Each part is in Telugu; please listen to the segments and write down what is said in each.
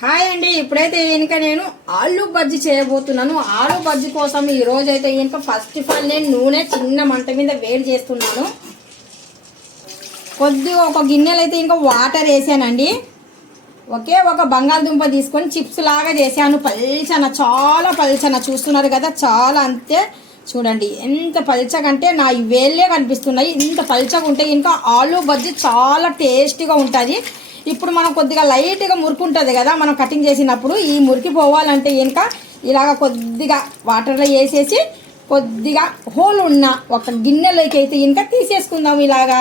హాయ్ అండి. ఇప్పుడైతే ఇంకా నేను ఆలు బజ్జీ చేయబోతున్నాను. ఆలు బజ్జీ కోసం ఈ రోజు అయితే ఇంకా ఫస్ట్ ఆఫ్ ఆల్ నేను నూనె చిన్న మంట మీద వేడి చేస్తున్నాను. కొద్దిగా ఒక గిన్నెలు అయితే ఇంకా వాటర్ వేసానండి. ఒక బంగాళదుంప తీసుకొని చిప్స్ లాగా చేశాను. పల్చన, చాలా పల్చన, చూస్తున్నారు కదా, చాలా అంతే. చూడండి ఎంత పల్చగంటే నా వేళ్ళే కనిపిస్తున్నాయి. ఇంత పల్చగా ఉంటే ఇంకా ఆలు బజ్జీ చాలా టేస్టీగా ఉంటుంది. ఇప్పుడు మనం కొద్దిగా లైట్గా మురికి ఉంటుంది కదా మనం కటింగ్ చేసినప్పుడు, ఈ మురికి పోవాలంటే ఇంకా ఇలాగ కొద్దిగా వాటర్లో వేసేసి కొద్దిగా హోల్ ఉన్న ఒక గిన్నెలోకి అయితే ఇంకా తీసేసుకుందాం ఇలాగా.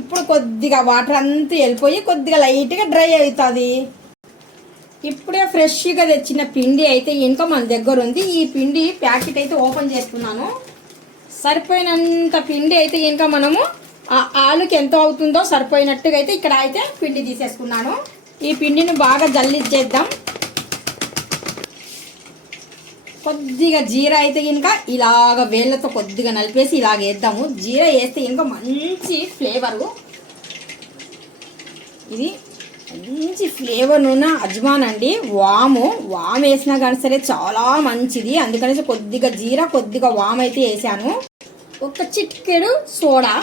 ఇప్పుడు కొద్దిగా వాటర్ అంతా వెళ్ళిపోయి కొద్దిగా లైట్గా డ్రై అవుతుంది. ఇప్పుడే ఫ్రెష్గా తెచ్చిన పిండి అయితే ఇంకా మన దగ్గర ఉంది. ఈ పిండి ప్యాకెట్ అయితే ఓపెన్ చేస్తున్నాను. సరిపోయినంత పిండి అయితే ఇంకా మనము ఆ ఆలుకి ఎంత అవుతుందో సరిపోయినట్టుగా అయితే ఇక్కడ అయితే పిండి తీసేసుకున్నాను. ఈ పిండిని బాగా జల్లిచ్చేద్దాం. కొద్దిగా జీరా అయితే ఇంకా ఇలాగ వేళ్ళతో కొద్దిగా నలిపేసి ఇలాగ వేద్దాము. జీరా వేస్తే ఇంకా మంచి ఫ్లేవరు. ఇది మంచి ఫ్లేవర్ ఉన్న అజ్మాన్ అండి. వాము వేసినా కానీ సరే చాలా మంచిది. అందుకనేసి కొద్దిగా జీరా కొద్దిగా వాము అయితే వేసాను. ఒక చిటికెడు సోడా,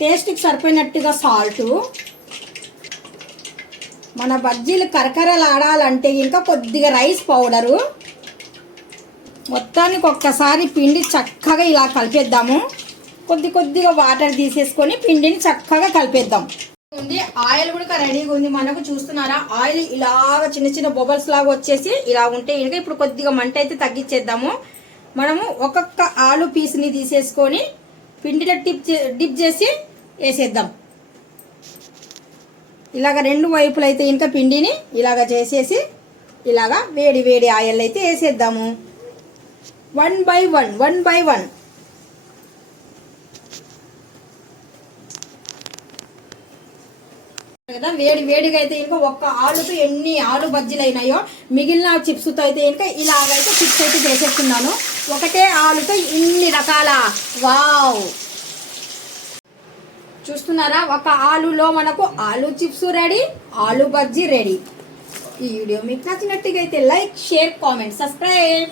టేస్ట్కి సరిపోయినట్టుగా సాల్టు. మన బజ్జీలు కరకరలాడాలంటే ఇంకా కొద్దిగా రైస్ పౌడరు. మొత్తానికి ఒక్కసారి పిండి చక్కగా ఇలా కలిపేద్దాము. కొద్దిగా వాటర్ తీసేసుకొని పిండిని చక్కగా కలిపేద్దాం. ఆయిల్ కూడా రెడీగా ఉంది మనకు, చూస్తున్నారా? ఆయిల్ ఇలాగ చిన్న చిన్న బొబల్స్ లాగా వచ్చేసి ఇలా ఉంటే ఇంకా ఇప్పుడు కొద్దిగా మంట అయితే తగ్గించేద్దాము. మనము ఒక్కొక్క ఆలు పీస్ని తీసేసుకొని పిండిలో డిప్ చేసి వేసేద్దాం. ఇలాగ రెండు వైపులు అయితే ఇంకా పిండిని ఇలాగ చేసేసి ఇలాగ వేడి వేడి ఆయిల్ అయితే వేసేద్దాము. One by one. కదా వేడిగా అయితే ఇంకా ఒక్క ఆలుతో ఎన్ని ఆలు బజ్జీలు అయినాయో, మిగిలిన చిప్స్తో అయితే ఇంకా ఇలాగైతే చిప్స్ అయితే చేసేస్తున్నాను. ఒకటే ఆలుతో ఇన్ని రకాల. వావ్, చూస్తున్నారా? ఒక ఆలులో మనకు ఆలు చిప్స్ రెడీ, ఆలు బజ్జీ రెడీ. ఈ వీడియో మీకు నచ్చినట్టుగా అయితే లైక్, షేర్, కామెంట్, సబ్స్క్రైబ్.